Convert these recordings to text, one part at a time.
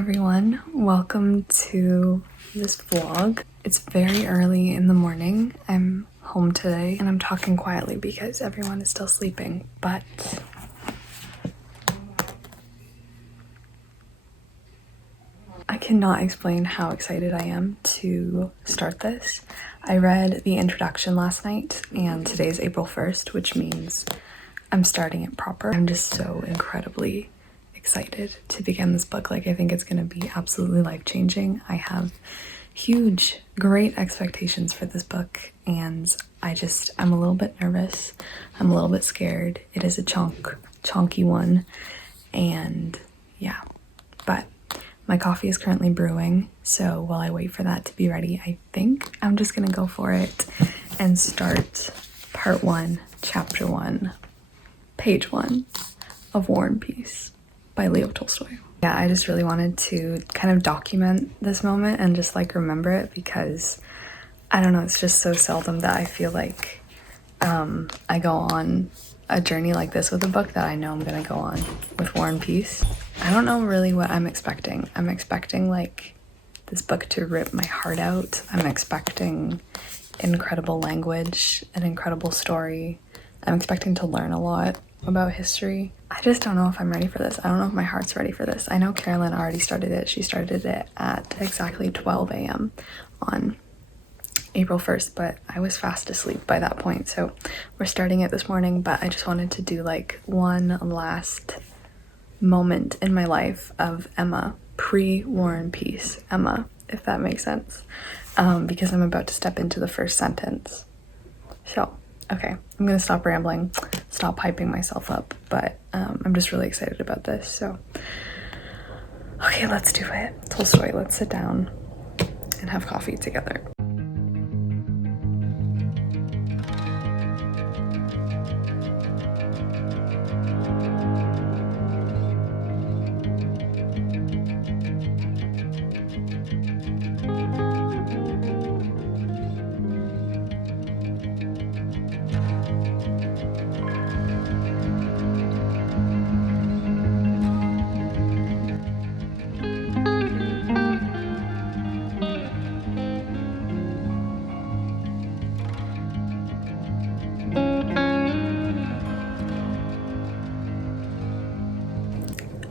everyone, welcome to this vlog. It's very early in the morning. I'm home today and I'm talking quietly because everyone is still sleeping, but I cannot explain how excited I am to start this. I read the introduction last night and today's April 1st, which means I'm starting it proper. I'm just so incredibly excited to begin this book. Like, I think it's going to be absolutely life-changing. I have huge, great expectations for this book, and I'm a little bit nervous. I'm a little bit scared. It is a chonky one, and yeah, but my coffee is currently brewing, so while I wait for that to be ready, I think I'm just gonna go for it and start part 1, chapter 1, page 1 of War and Peace by Leo Tolstoy. Yeah, I just really wanted to kind of document this moment and just like remember it, because I don't know, it's just so seldom that I feel like I go on a journey like this with a book that I know I'm gonna go on with War and Peace. I don't know really what I'm expecting. I'm expecting like this book to rip my heart out. I'm expecting incredible language, an incredible story. I'm expecting to learn a lot about history. I just don't know if I'm ready for this. I don't know if my heart's ready for this. I know Carolyn already started it. She started it at exactly 12 a.m. on April 1st, but I was fast asleep by that point, so we're starting it this morning. But I just wanted to do like one last moment in my life of Emma, pre-War and Peace Emma, if that makes sense, because I'm about to step into the first sentence. So okay, I'm gonna stop rambling, stop hyping myself up, but I'm just really excited about this. So okay, let's do it. Tolstoy, let's sit down and have coffee together.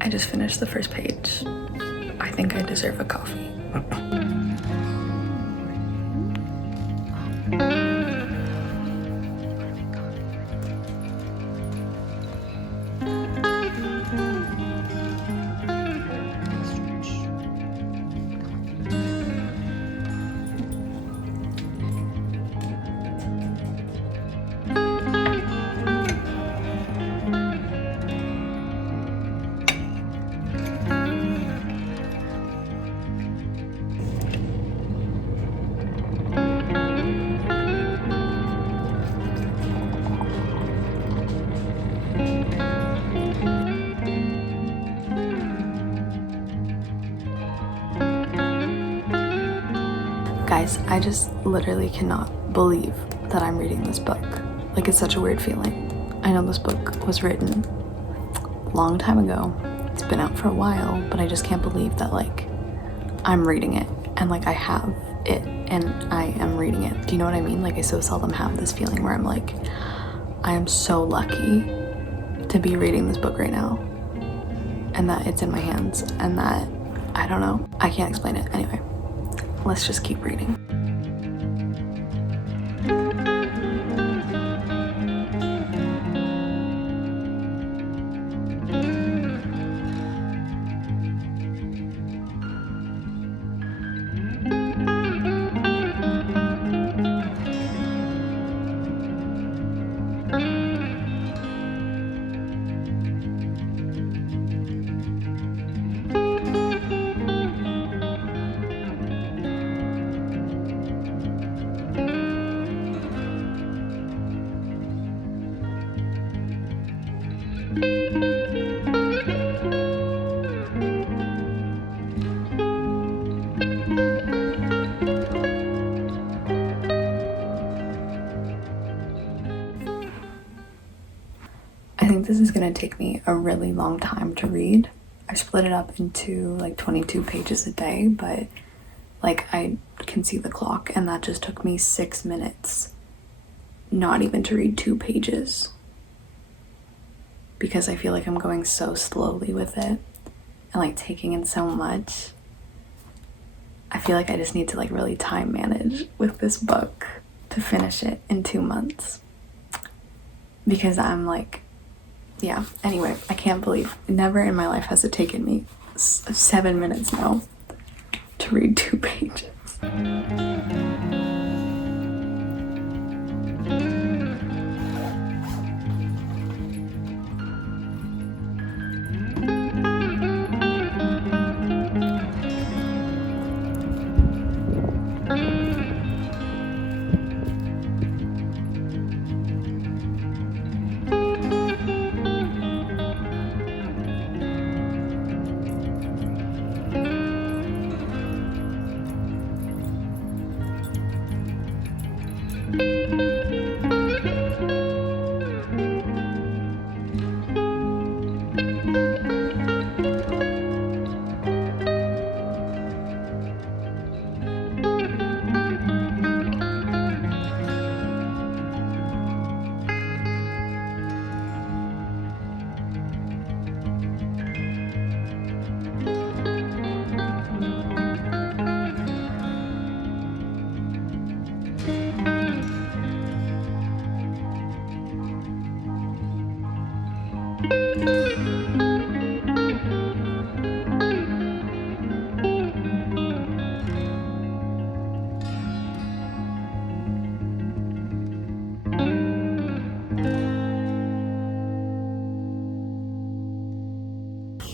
I just finished the first page. I think I deserve a coffee. Guys, I just literally cannot believe that I'm reading this book. Like, it's such a weird feeling. I know this book was written a long time ago. It's been out for a while, but I just can't believe that like I'm reading it and like I have it and I am reading it. Do you know what I mean? Like, I so seldom have this feeling where I'm like, I am so lucky to be reading this book right now and that it's in my hands and that, I don't know, I can't explain it. Anyway, let's just keep reading. I think this is going to take me a really long time to read. I split it up into like 22 pages a day, but like I can see the clock and that just took me 6 minutes not even to read 2 pages because I feel like I'm going so slowly with it and like taking in so much. I feel like I just need to like really time manage with this book to finish it in 2 months because I'm like, yeah, anyway, I can't believe never in my life has it taken me 7 minutes now to read 2 pages.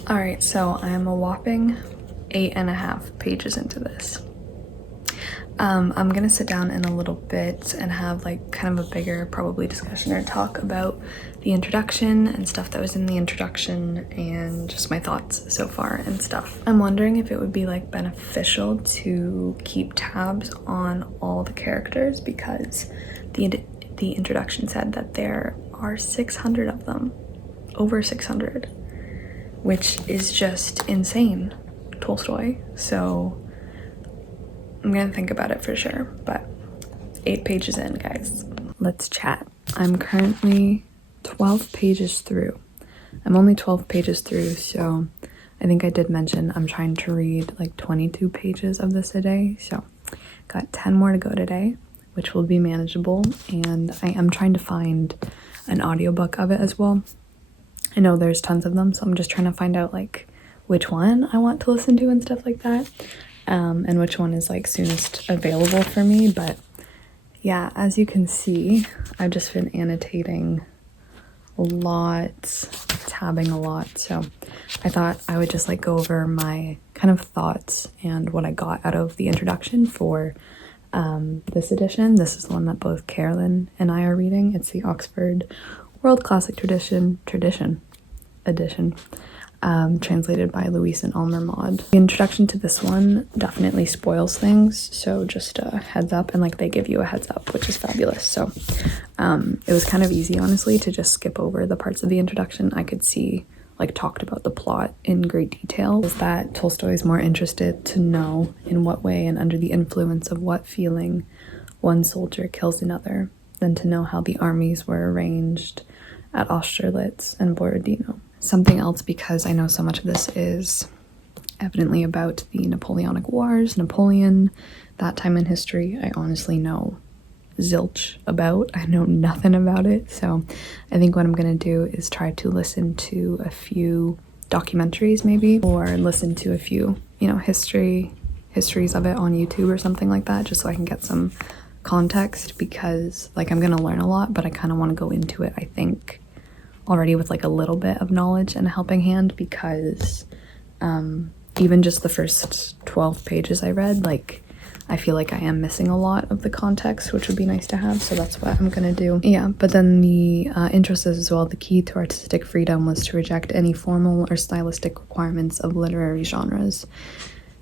Alright, so I am a whopping 8.5 pages into this. I'm gonna sit down in a little bit and have like kind of a bigger probably discussion or talk about the introduction and stuff that was in the introduction and just my thoughts so far and stuff. I'm wondering if it would be like beneficial to keep tabs on all the characters because the introduction said that there are 600 of them, over 600, which is just insane, Tolstoy. So I'm gonna think about it for sure, but 8 pages in, guys. Let's chat. I'm currently 12 pages through. I'm only 12 pages through, so I think I did mention I'm trying to read like 22 pages of this a day, so got 10 more to go today, which will be manageable, and I am trying to find an audiobook of it as well. I know there's tons of them, so I'm just trying to find out like which one I want to listen to and stuff like that. And which one is like soonest available for me. But yeah, as you can see, I've just been annotating a lot, tabbing a lot. So I thought I would just like go over my kind of thoughts and what I got out of the introduction for this edition. This is the one that both Carolyn and I are reading. It's the Oxford World Classic Edition, translated by Louise and Almer Maud. The introduction to this one definitely spoils things, so just a heads up, and like they give you a heads up, which is fabulous. So it was kind of easy, honestly, to just skip over the parts of the introduction. I could see like talked about the plot in great detail. Is that Tolstoy is more interested to know in what way and under the influence of what feeling one soldier kills another than to know how the armies were arranged at Austerlitz and Borodino. Something else, because I know so much of this is evidently about the Napoleonic Wars, Napoleon, that time in history, I honestly know zilch about. I know nothing about it, so I think what I'm gonna do is try to listen to a few documentaries maybe, or listen to a few, you know, histories of it on YouTube or something like that, just so I can get some context, because like I'm gonna learn a lot, but I kind of want to go into it, I think, already with like a little bit of knowledge and a helping hand, because even just the first 12 pages I read, like I feel like I am missing a lot of the context, which would be nice to have, so that's what I'm gonna do. Yeah, but then the intro says as well, the key to artistic freedom was to reject any formal or stylistic requirements of literary genres.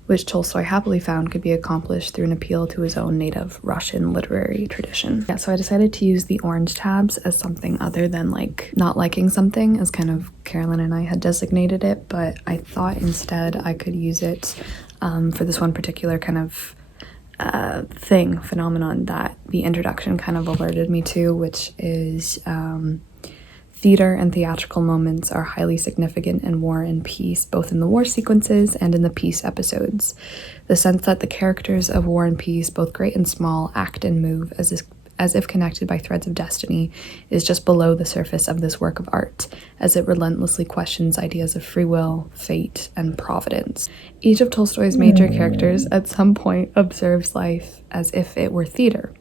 which Tolstoy happily found could be accomplished through an appeal to his own native Russian literary tradition. Yeah, so I decided to use the orange tabs as something other than like not liking something, as kind of Carolyn and I had designated it, but I thought instead I could use it for this one particular kind of phenomenon that the introduction kind of alerted me to, which is theater and theatrical moments are highly significant in War and Peace, both in the war sequences and in the peace episodes. The sense that the characters of War and Peace, both great and small, act and move as if connected by threads of destiny is just below the surface of this work of art, as it relentlessly questions ideas of free will, fate, and providence. Each of Tolstoy's major characters at some point observes life as if it were theater,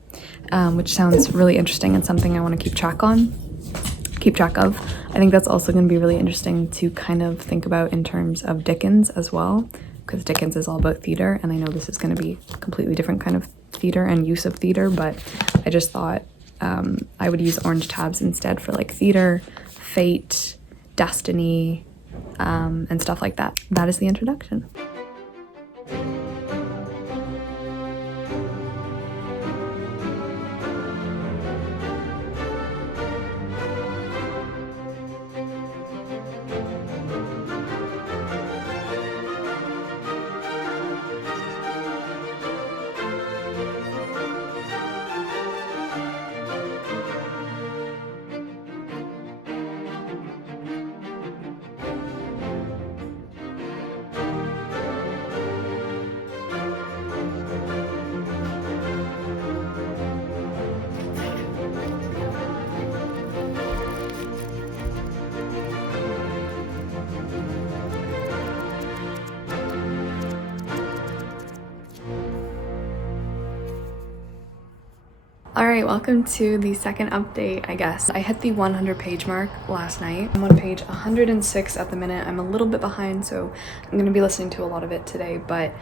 which sounds really interesting and something I want to keep track of. I think that's also going to be really interesting to kind of think about in terms of Dickens as well, because Dickens is all about theater, and I know this is going to be a completely different kind of theater and use of theater, but I just thought I would use orange tabs instead for like theater, fate, destiny, and stuff like that. That is the introduction. Alright, welcome to the second update, I guess. I hit the 100 page mark last night. I'm on page 106 at the minute. I'm a little bit behind, so I'm going to be listening to a lot of it today, but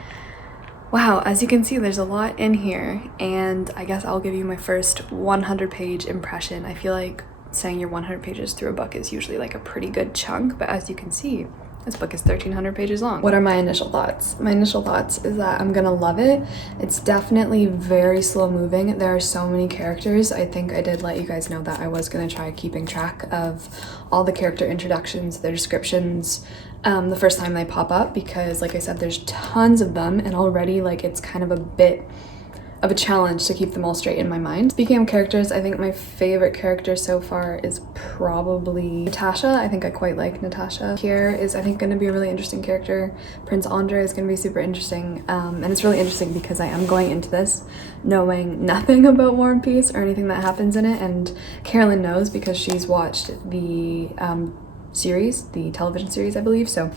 wow, as you can see, there's a lot in here, and I guess I'll give you my first 100 page impression. I feel like saying your 100 pages through a book is usually like a pretty good chunk, but as you can see, this book is 1,300 pages long. What are my initial thoughts? My initial thoughts is that I'm gonna love it. It's definitely very slow moving. There are so many characters. I think I did let you guys know that I was gonna try keeping track of all the character introductions, their descriptions, the first time they pop up, because like I said, there's tons of them, and already like it's kind of a bit of a challenge to keep them all straight in my mind. Speaking of characters, I think my favorite character so far is probably Natasha. I think I quite like Natasha. Pierre is, I think, going to be a really interesting character. Prince Andrei is going to be super interesting, and it's really interesting because I am going into this knowing nothing about War and Peace or anything that happens in it, and Carolyn knows because she's watched the series, the television series, I believe, so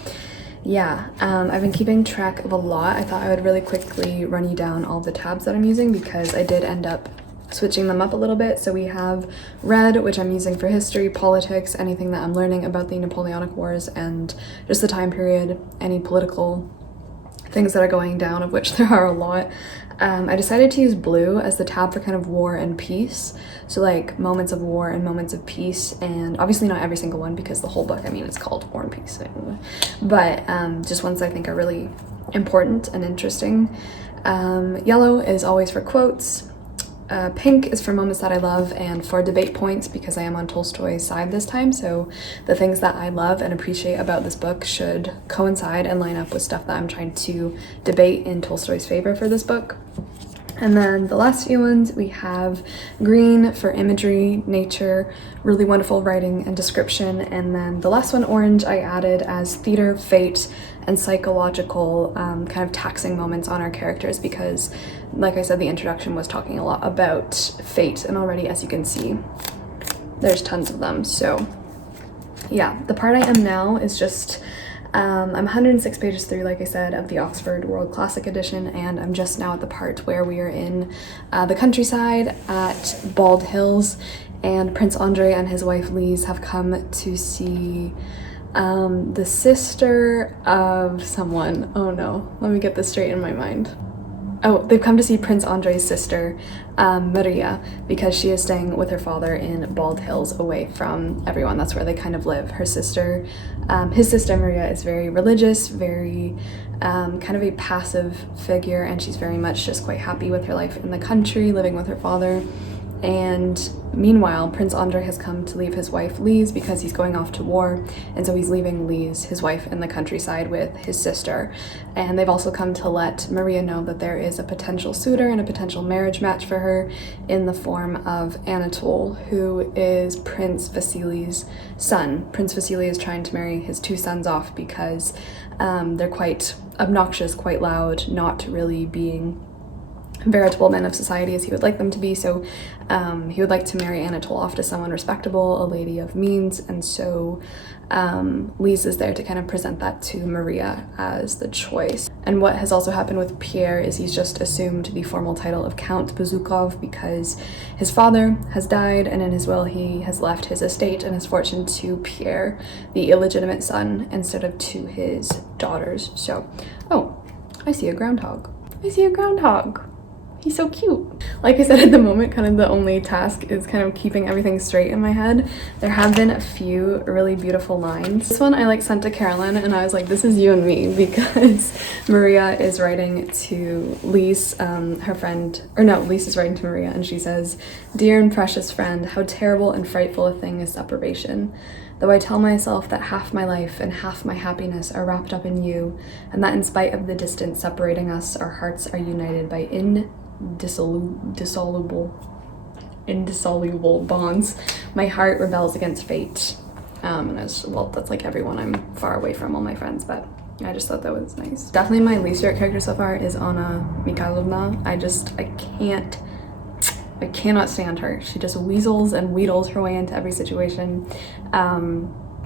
yeah, I've been keeping track of a lot. I thought I would really quickly run you down all the tabs that I'm using because I did end up switching them up a little bit. So we have red, which I'm using for history, politics, anything that I'm learning about the Napoleonic Wars and just the time period, any political things that are going down, of which there are a lot. I decided to use blue as the tab for kind of war and peace, so like moments of war and moments of peace, and obviously not every single one because the whole book, I mean, it's called War and Peace, but just ones I think are really important and interesting. Yellow is always for quotes. Pink is for moments that I love and for debate points because I am on Tolstoy's side this time, so the things that I love and appreciate about this book should coincide and line up with stuff that I'm trying to debate in Tolstoy's favor for this book. And then the last few ones, we have green for imagery, nature, really wonderful writing and description, and then the last one, orange, I added as theater, fate, and psychological kind of taxing moments on our characters because, like I said, the introduction was talking a lot about fate, and already, as you can see, there's tons of them. So yeah, the part I am now is just I'm 106 pages through, like I said, of the Oxford World Classic Edition, and I'm just now at the part where we are in the countryside at Bald Hills, and Prince Andrei and his wife Lise have come to see the sister of someone. Oh no, let me get this straight in my mind. Oh, they've come to see Prince Andrei's sister, Maria, because she is staying with her father in Bald Hills away from everyone. That's where they kind of live. Her sister, his sister Maria, is very religious, very kind of a passive figure, and she's very much just quite happy with her life in the country, living with her father. And meanwhile, Prince Andrei has come to leave his wife Lise because he's going off to war, and so he's leaving Lise, his wife, in the countryside with his sister. And they've also come to let Maria know that there is a potential suitor and a potential marriage match for her in the form of Anatole, who is Prince Vasily's son. Prince Vasily is trying to marry his two sons off because they're quite obnoxious, quite loud, not really being veritable men of society as he would like them to be. So he would like to marry Anatole off to someone respectable, a lady of means, and so Lise is there to kind of present that to Maria as the choice. And what has also happened with Pierre is he's just assumed the formal title of Count Bezukhov because his father has died, and in his will he has left his estate and his fortune to Pierre, the illegitimate son, instead of to his daughters. So, oh, I see a groundhog. I see a groundhog. He's so cute. Like I said, at the moment, kind of the only task is kind of keeping everything straight in my head. There have been a few really beautiful lines. This one I like sent to Carolyn, and I was like, this is you and me, because Maria is writing to Lise, her friend, or no, Lise is writing to Maria, and she says, "Dear and precious friend, how terrible and frightful a thing is separation. Though I tell myself that half my life and half my happiness are wrapped up in you, and that in spite of the distance separating us, our hearts are united by indissoluble bonds, my heart rebels against fate." And as well, that's like everyone I'm far away from, all my friends, but I just thought that was nice. Definitely my least favorite character so far is Anna Mikhailovna. I cannot stand her. She just weasels and wheedles her way into every situation.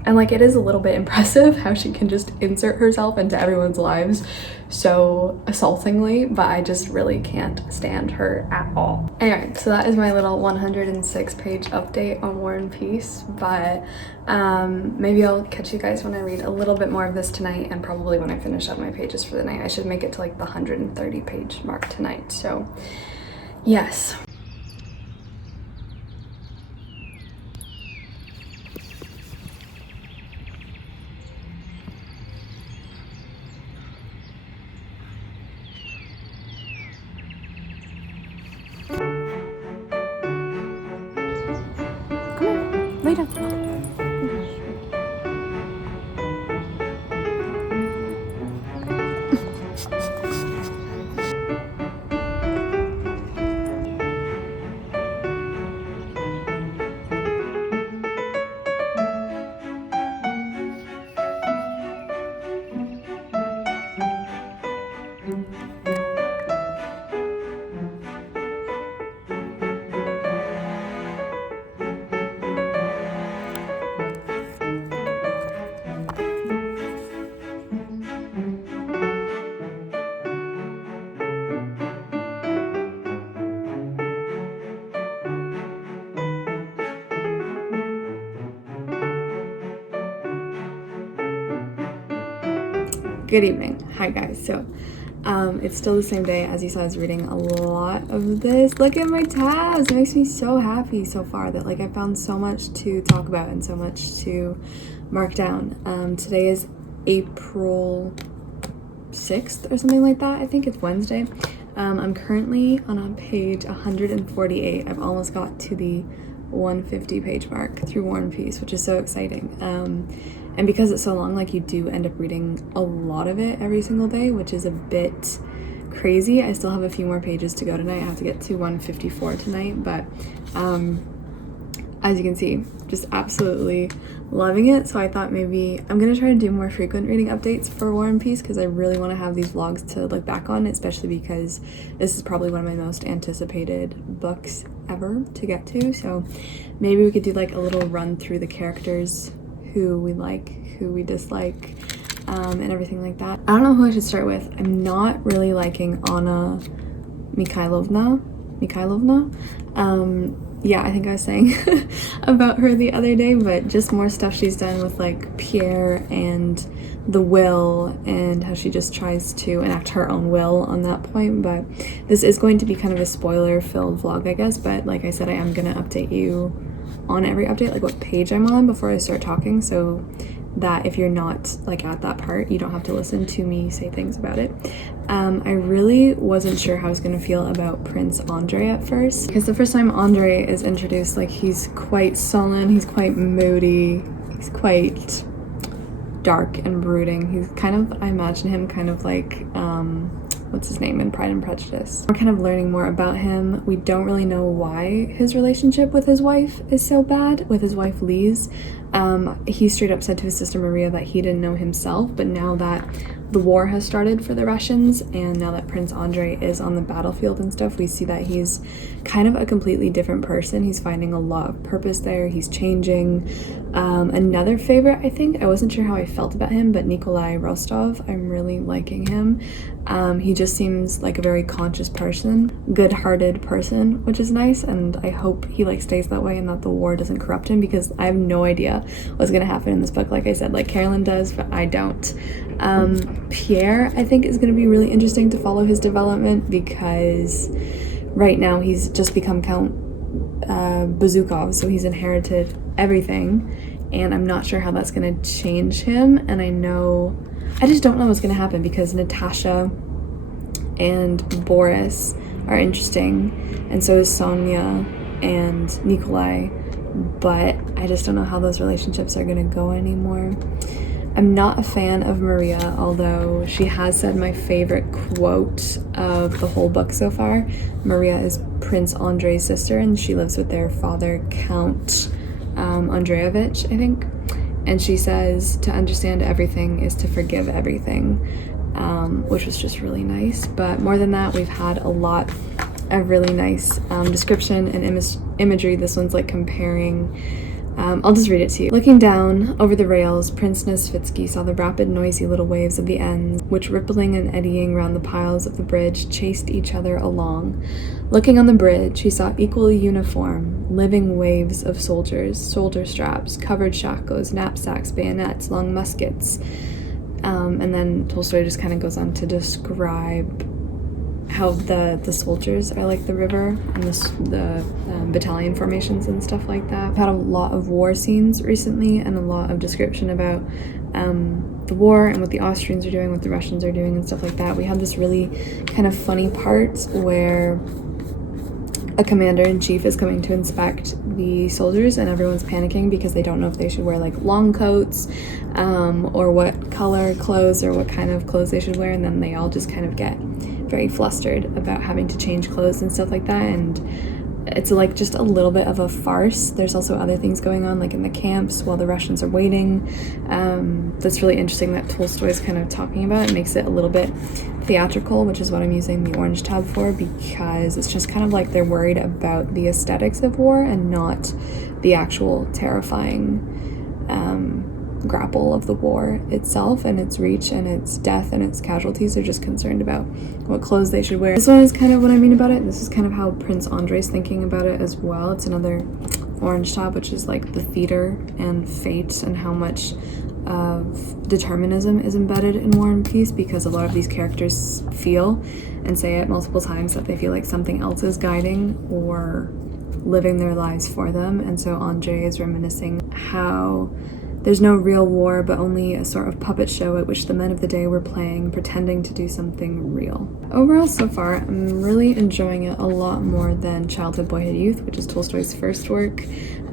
And like, it is a little bit impressive how she can just insert herself into everyone's lives so assaultingly, but I just really can't stand her at all. Anyway, so that is my little 106-page update on War and Peace, but maybe I'll catch you guys when I read a little bit more of this tonight, and probably when I finish up my pages for the night. I should make it to like the 130-page mark tonight, so yes. Lay down. Good evening. Hi guys. So it's still the same day. As you saw, I was reading a lot of this. Look at my tabs. It makes me so happy so far that like I found so much to talk about and so much to mark down. Today is April 6th or something like that. I think it's Wednesday. I'm currently on page 148. I've almost got to the 150-page mark through War and Peace, which is so exciting. And because it's so long, like you do end up reading a lot of it every single day, which is a bit crazy. I still have a few more pages to go tonight. I have to get to 154 tonight, but as you can see, just absolutely loving it. So I thought maybe I'm gonna try to do more frequent reading updates for War and Peace, because I really want to have these vlogs to look back on, especially because this is probably one of my most anticipated books ever to get to. So maybe we could do like a little run through the characters, who we like, who we dislike, and everything like that. I don't know who I should start with. I'm not really liking Anna Mikhailovna. yeah, I think I was saying about her the other day, but just more stuff she's done with like Pierre and the will, and how she just tries to enact her own will on that point. But this is going to be kind of a spoiler filled vlog, I guess, but like I said, I am gonna update you on every update, like what page I'm on before I start talking, so that if you're not like at that part, you don't have to listen to me say things about it. I really wasn't sure how I was gonna feel about Prince Andre at first, because the first time Andre is introduced, like, he's quite sullen, he's quite moody, he's quite dark and brooding. He's kind of, I imagine him kind of like what's his name in Pride and Prejudice. We're kind of learning more about him. We don't really know why his relationship with his wife is so bad, with his wife Lise. He straight up said to his sister Maria that he didn't know himself, but now that the war has started for the Russians, and now that Prince Andre is on the battlefield and stuff, we see that he's kind of a completely different person. He's finding a lot of purpose there. He's changing. Another favorite, I think, I wasn't sure how I felt about him, but Nikolai Rostov, I'm really liking him. He just seems like a very conscious person, good-hearted person, which is nice, and I hope he like stays that way and that the war doesn't corrupt him, because I have no idea what's gonna happen in this book. Like I said, like Carolyn does, but I don't. Pierre, I think, is gonna be really interesting to follow his development, because right now he's just become Count Bazukov, so he's inherited everything, and I'm not sure how that's gonna change him. And I just don't know what's gonna happen, because Natasha and Boris are interesting, and so is Sonia and Nikolai, but I just don't know how those relationships are gonna go anymore. I'm not a fan of Maria, although she has said my favorite quote of the whole book so far. Maria is Prince Andrei's sister, and she lives with their father, Count Andreevich, I think. And she says, to understand everything is to forgive everything, which was just really nice. But more than that, we've had a lot of really nice description and imagery. This one's like comparing... I'll just read it to you. Looking down over the rails, Prince Nesvitsky saw the rapid, noisy little waves of the ends, which, rippling and eddying round the piles of the bridge, chased each other along. Looking on the bridge, he saw equally uniform, living waves of soldiers, shoulder straps, covered shakos, knapsacks, bayonets, long muskets. And then Tolstoy just kind of goes on to describe how the soldiers are like the river, and the battalion formations and stuff like that. I've had a lot of war scenes recently, and a lot of description about the war and what the Austrians are doing, what the Russians are doing, and stuff like that. We had this really kind of funny part where a commander-in-chief is coming to inspect the soldiers, and everyone's panicking because they don't know if they should wear like long coats or what color clothes or what kind of clothes they should wear, and then they all just kind of get very flustered about having to change clothes and stuff like that, and it's like just a little bit of a farce. There's also other things going on, like in the camps while the Russians are waiting. That's really interesting that Tolstoy is kind of talking about. It makes it a little bit theatrical, which is what I'm using the orange tab for, because it's just kind of like they're worried about the aesthetics of war and not the actual terrifying grapple of the war itself and its reach and its death and its casualties. They're just concerned about what clothes they should wear. This one is kind of what I mean about it. This is kind of how Prince Andrei's thinking about it as well. It's another orange tab, which is like the theater and fate and how much of determinism is embedded in War and Peace, because a lot of these characters feel and say it multiple times that they feel like something else is guiding or living their lives for them. And so Andre is reminiscing how there's no real war, but only a sort of puppet show at which the men of the day were playing, pretending to do something real. Overall, so far, I'm really enjoying it a lot more than Childhood, Boyhood, Youth, which is Tolstoy's first work.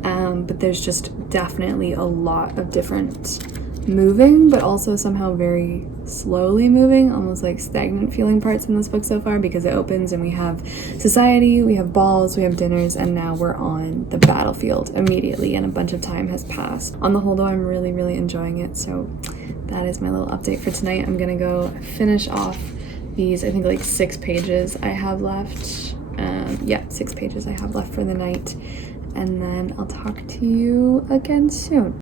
But there's just definitely a lot of different moving, but also somehow very slowly moving, almost like stagnant feeling parts in this book so far, because it opens and we have society, we have balls, we have dinners, and now we're on the battlefield immediately, and a bunch of time has passed. On the whole, though, I'm really, really enjoying it, so that is my little update for tonight. I'm gonna go finish off these, I think, like 6 pages I have left. 6 pages I have left for the night, and then I'll talk to you again soon.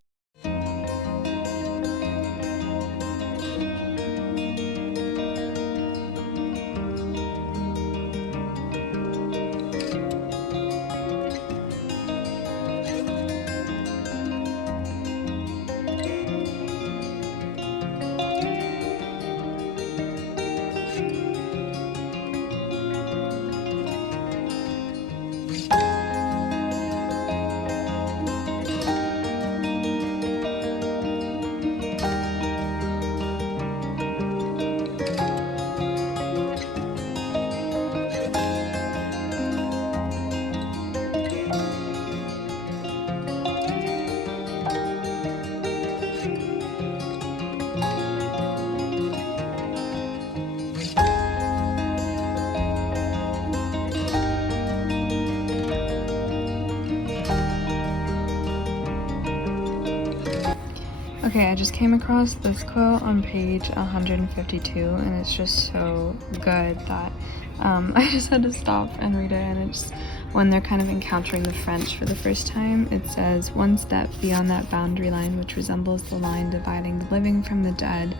Okay, I just came across this quote on page 152, and it's just so good that I just had to stop and read it. And it's when they're kind of encountering the French for the first time. It says, "One step beyond that boundary line which resembles the line dividing the living from the dead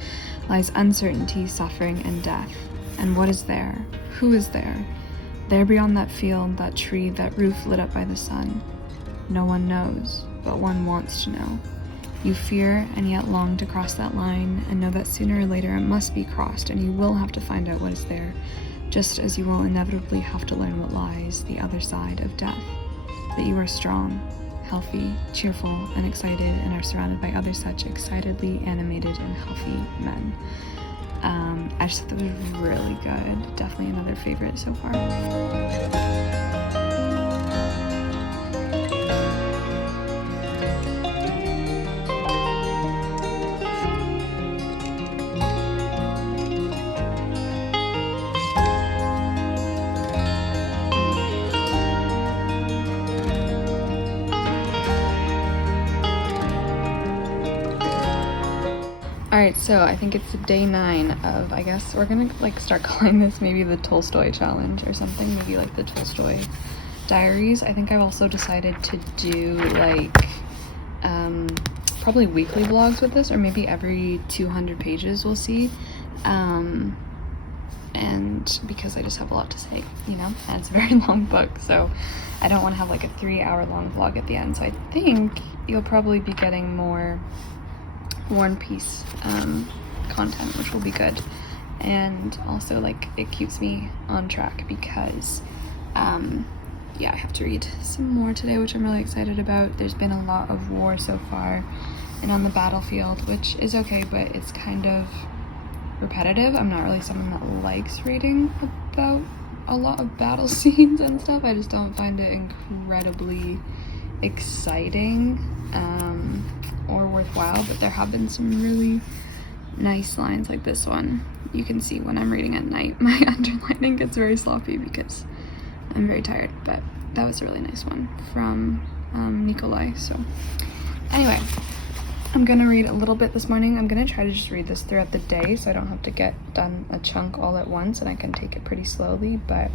lies uncertainty, suffering, and death. And what is there? Who is there? There beyond that field, that tree, that roof lit up by the sun. No one knows, but one wants to know. You fear and yet long to cross that line and know that sooner or later it must be crossed and you will have to find out what is there, just as you will inevitably have to learn what lies the other side of death. That you are strong, healthy, cheerful, and excited and are surrounded by other such excitedly animated and healthy men." I just thought that was really good. Definitely another favorite so far. Alright, so I think it's day 9 of, I guess we're gonna like start calling this maybe the Tolstoy challenge or something, maybe like the Tolstoy Diaries. I think I've also decided to do like probably weekly vlogs with this, or maybe every 200 pages we'll see. And because I just have a lot to say, you know, and it's a very long book, so I don't want to have like a 3-hour long vlog at the end. So I think you'll probably be getting more War and Peace content, which will be good. And also like it keeps me on track because yeah, I have to read some more today, which I'm really excited about. There's been a lot of war so far and on the battlefield, which is okay, but it's kind of repetitive. I'm not really someone that likes reading about a lot of battle scenes and stuff. I just don't find it incredibly exciting or worthwhile, but there have been some really nice lines like this one. You can see when I'm reading at night my underlining gets very sloppy because I'm very tired, but that was a really nice one from Nikolai. So anyway, I'm gonna read a little bit this morning. I'm gonna try to just read this throughout the day so I don't have to get done a chunk all at once and I can take it pretty slowly, but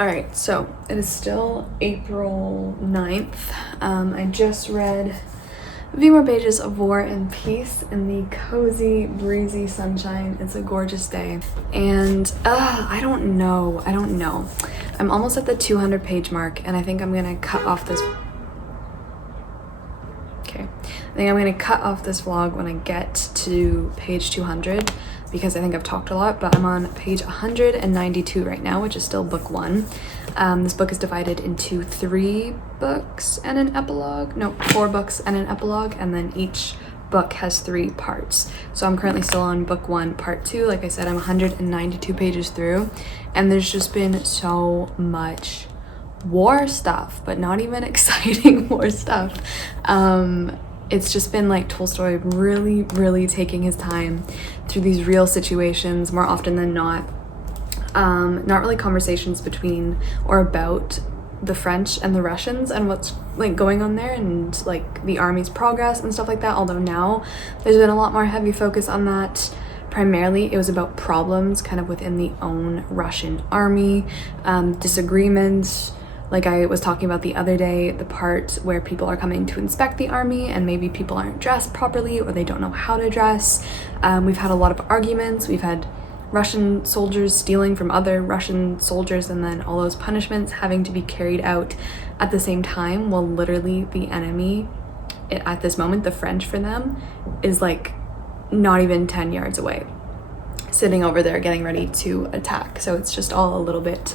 alright, so it is still April 9th. I just read a few more pages of War and Peace in the cozy, breezy sunshine. It's a gorgeous day. And I don't know. I'm almost at the 200 page mark and I think I'm gonna cut off this. Okay. I think I'm gonna cut off this vlog when I get to page 200 because I think I've talked a lot, but I'm on page 192 right now, which is still book 1. This book is divided into 3 books and an epilogue. No, 4 books and an epilogue, and then each book has 3 parts. So I'm currently still on book 1, part 2. Like I said, I'm 192 pages through, and there's just been so much war stuff, but not even exciting war stuff. It's just been like Tolstoy really taking his time through these real situations more often than not. Not really conversations between or about the French and the Russians and what's like going on there and like the army's progress and stuff like that, although now there's been a lot more heavy focus on that primarily it was about problems kind of within the own Russian army, disagreements. Like I was talking about the other day, the part where people are coming to inspect the army and maybe people aren't dressed properly or they don't know how to dress. We've had a lot of arguments. We've had Russian soldiers stealing from other Russian soldiers, and then all those punishments having to be carried out at the same time, while literally the enemy at this moment, the French for them, is like not even 10 yards away, sitting over there getting ready to attack. So it's just all a little bit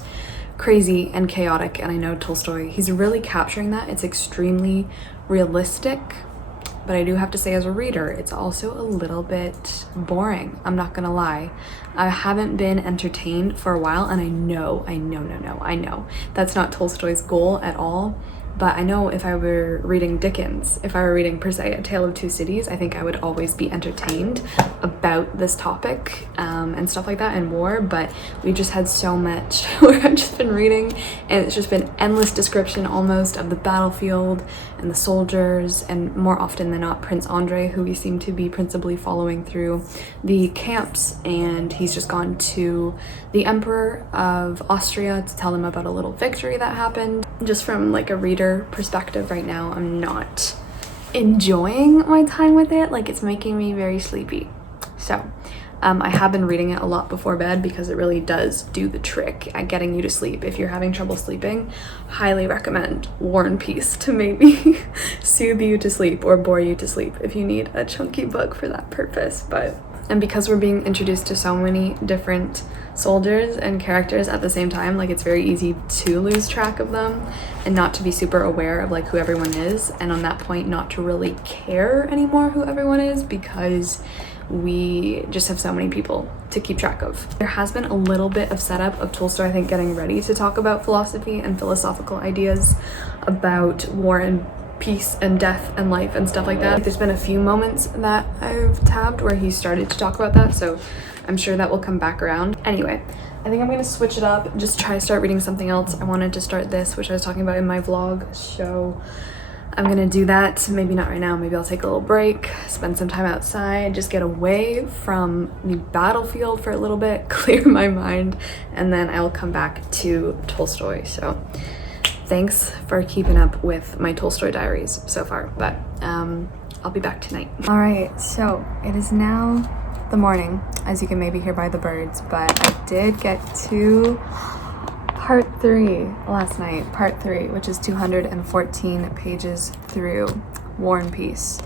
crazy and chaotic. And I know Tolstoy, he's really capturing that. It's extremely realistic, but I do have to say, as a reader, it's also a little bit boring. I'm not gonna lie. I haven't been entertained for a while, and I know that's not Tolstoy's goal at all. But I know if I were reading Dickens, if I were reading per se A Tale of Two Cities, I think I would always be entertained about this topic and stuff like that, and war. But we just had so much where I've just been reading, and it's just been endless description almost of the battlefield and the soldiers, and more often than not Prince Andrei, who we seem to be principally following through the camps, and he's just gone to the Emperor of Austria to tell him about a little victory that happened. Just from like a reader perspective right now, I'm not enjoying my time with it. Like, it's making me very sleepy. So I have been reading it a lot before bed because it really does do the trick at getting you to sleep. If you're having trouble sleeping, highly recommend War and Peace to maybe soothe you to sleep or bore you to sleep if you need a chunky book for that purpose. And because we're being introduced to so many different soldiers and characters at the same time, like, it's very easy to lose track of them and not to be super aware of like who everyone is, and on that point not to really care anymore who everyone is, because we just have so many people to keep track of. There has been a little bit of setup of Tolstoy, I think, getting ready to talk about philosophy and philosophical ideas about war and peace and death and life and stuff like that. There's been a few moments that I've tabbed where he started to talk about that, so I'm sure that will come back around. Anyway, I think I'm gonna switch it up, just try to start reading something else. I wanted to start this, which I was talking about in my vlog, so I'm gonna do that. Maybe not right now, maybe I'll take a little break, spend some time outside, just get away from the battlefield for a little bit, clear my mind, and then I'll come back to Tolstoy. So thanks for keeping up with my Tolstoy Diaries so far, but I'll be back tonight. All right, so it is now the morning, as you can maybe hear by the birds, but I did get to part 3 last night, part 3, which is 214 pages through War and Peace.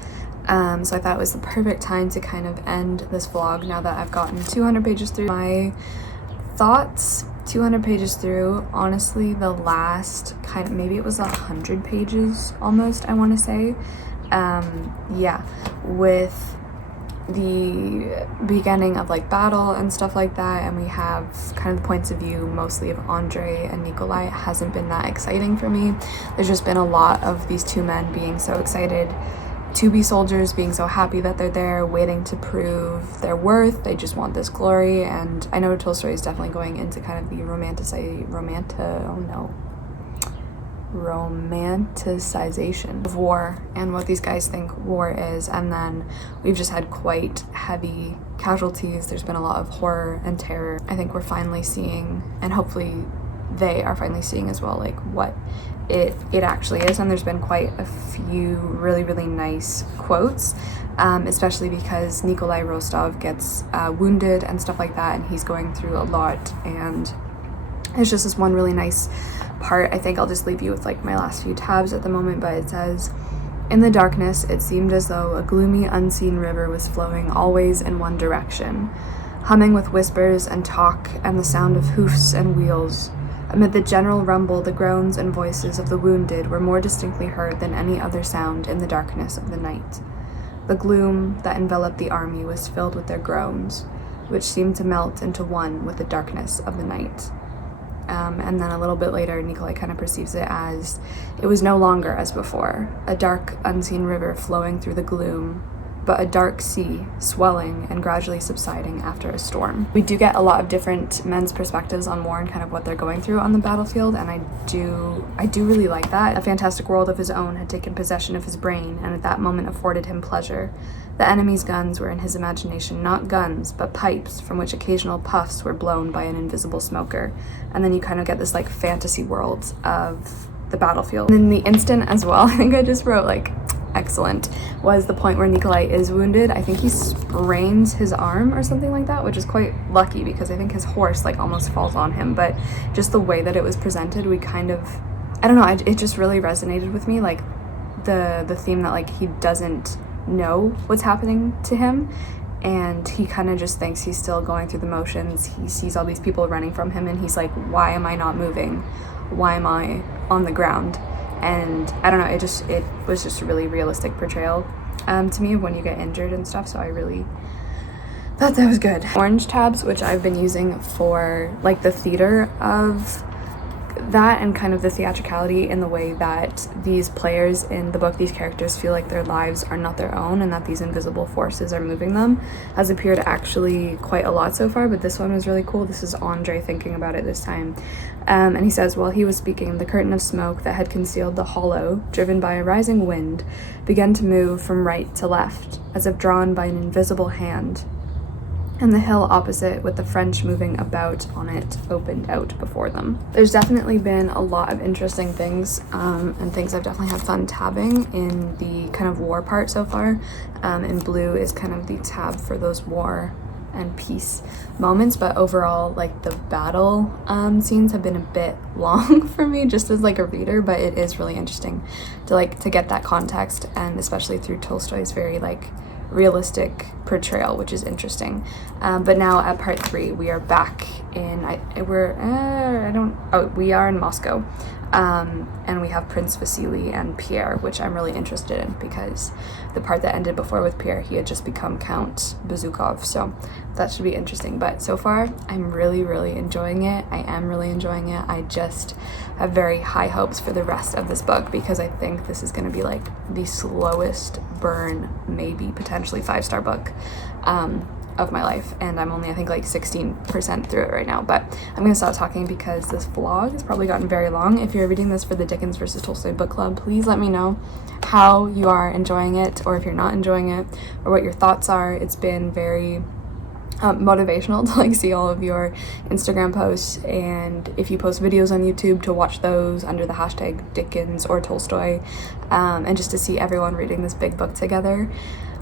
So I thought it was the perfect time to kind of end this vlog now that I've gotten 200 pages through. My thoughts, 200 pages through, honestly, the last kind of, maybe it was 100 pages almost, I want to say. Yeah, with the beginning of like battle and stuff like that, and we have kind of the points of view mostly of Andrei and Nikolai. It hasn't been that exciting for me. There's just been a lot of these two men being so excited to be soldiers, being so happy that they're there, waiting to prove their worth. They just want this glory, and I know Tolstoy is definitely going into kind of the romanticization of war and what these guys think war is. And then we've just had quite heavy casualties. There's been a lot of horror and terror. I think we're finally seeing, and hopefully they are finally seeing as well, like what it actually is. And there's been quite a few really, really nice quotes, especially because Nikolai Rostov gets wounded and stuff like that, and he's going through a lot, and it's just this one really nice part. I think I'll just leave you with like my last few tabs at the moment, but it says, "In the darkness, it seemed as though a gloomy, unseen river was flowing always in one direction, humming with whispers and talk and the sound of hoofs and wheels. Amid the general rumble, the groans and voices of the wounded were more distinctly heard than any other sound in the darkness of the night. The gloom that enveloped the army was filled with their groans, which seemed to melt into one with the darkness of the night." And then a little bit later, Nikolai kind of perceives it as, "It was no longer as before, a dark, unseen river flowing through the gloom, but a dark sea, swelling and gradually subsiding after a storm. We do get a lot of different men's perspectives on war and kind of what they're going through on the battlefield, and I do really like that. A fantastic world of his own had taken possession of his brain, and at that moment afforded him pleasure. The enemy's guns were in his imagination not guns, but pipes from which occasional puffs were blown by an invisible smoker. And then you kind of get this like fantasy world of the battlefield. And in the instant as well, I think I just wrote like excellent, was the point where Nikolai is wounded. I think he sprains his arm or something like that, which is quite lucky because I think his horse like almost falls on him, but just the way that it was presented, we kind of, I don't know, it just really resonated with me, like the theme that like he doesn't know what's happening to him, and he kind of just thinks he's still going through the motions. He sees all these people running from him and he's like, why am I not moving? Why am I on the ground? And I don't know, it was just a really realistic portrayal to me of when you get injured and stuff, so I really thought that was good. Orange tabs, which I've been using for like the theater of that and kind of the theatricality in the way that these players in the book, these characters feel like their lives are not their own and that these invisible forces are moving them, has appeared actually quite a lot so far, but this one was really cool. This is Andre thinking about it this time. And he says, while he was speaking, the curtain of smoke that had concealed the hollow, driven by a rising wind, began to move from right to left, as if drawn by an invisible hand. And the hill opposite, with the French moving about on it, opened out before them. There's definitely been a lot of interesting things, and things I've definitely had fun tabbing in the kind of war part so far. And blue is kind of the tab for those war and peace moments, but overall, like the battle scenes have been a bit long for me, just as like a reader, but it is really interesting to get that context, and especially through Tolstoy's very like realistic portrayal, which is interesting. But now at part 3, we are back in we are in Moscow, and we have Prince Vasily and Pierre, which I'm really interested in because the part that ended before with Pierre, he had just become Count Bezukov, so that should be interesting. But so far I'm really enjoying it. I am really enjoying it. I just have very high hopes for the rest of this book because I think this is going to be like the slowest burn, maybe potentially 5-star book of my life, and I'm only I think like 16% through it right now. But I'm gonna stop talking because this vlog has probably gotten very long. If you're reading this for the Dickens versus Tolstoy book club, please let me know how you are enjoying it, or if you're not enjoying it, or what your thoughts are. It's been very motivational to like see all of your Instagram posts, and if you post videos on YouTube, to watch those under the hashtag Dickens or Tolstoy, and just to see everyone reading this big book together,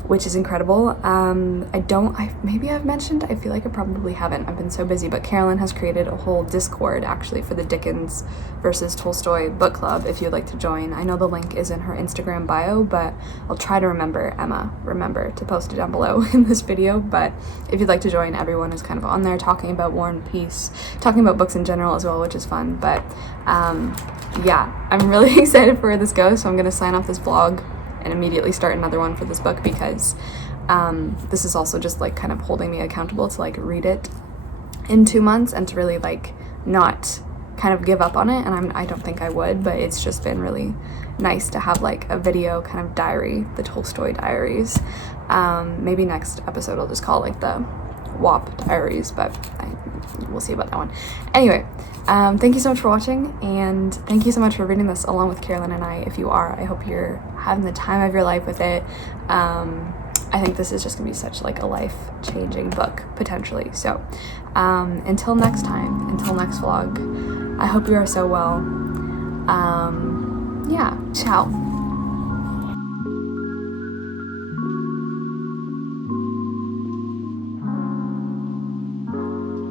which is incredible. Maybe I've mentioned, I feel like I probably haven't, I've been so busy, but Carolyn has created a whole Discord actually for the Dickens versus Tolstoy book club if you'd like to join. I know the link is in her Instagram bio, but I'll try to remember to post it down below in this video. But if you'd like to join, everyone is kind of on there talking about war and peace, talking about books in general as well, which is fun. But yeah, I'm really excited for where this goes, so I'm gonna sign off this vlog and immediately start another one for this book because this is also just like kind of holding me accountable to like read it in 2 months and to really like not kind of give up on it, and I don't think I would, but it's just been really nice to have like a video kind of diary, the Tolstoy Diaries. Maybe next episode I'll just call it like the WAP Diaries, but we'll see about that one. Anyway, thank you so much for watching, and thank you so much for reading this along with Carolyn and I. If you are, I hope you're having the time of your life with it. I think this is just gonna be such like a life-changing book potentially. So until next time, until next vlog, I hope you are so well. Yeah, ciao.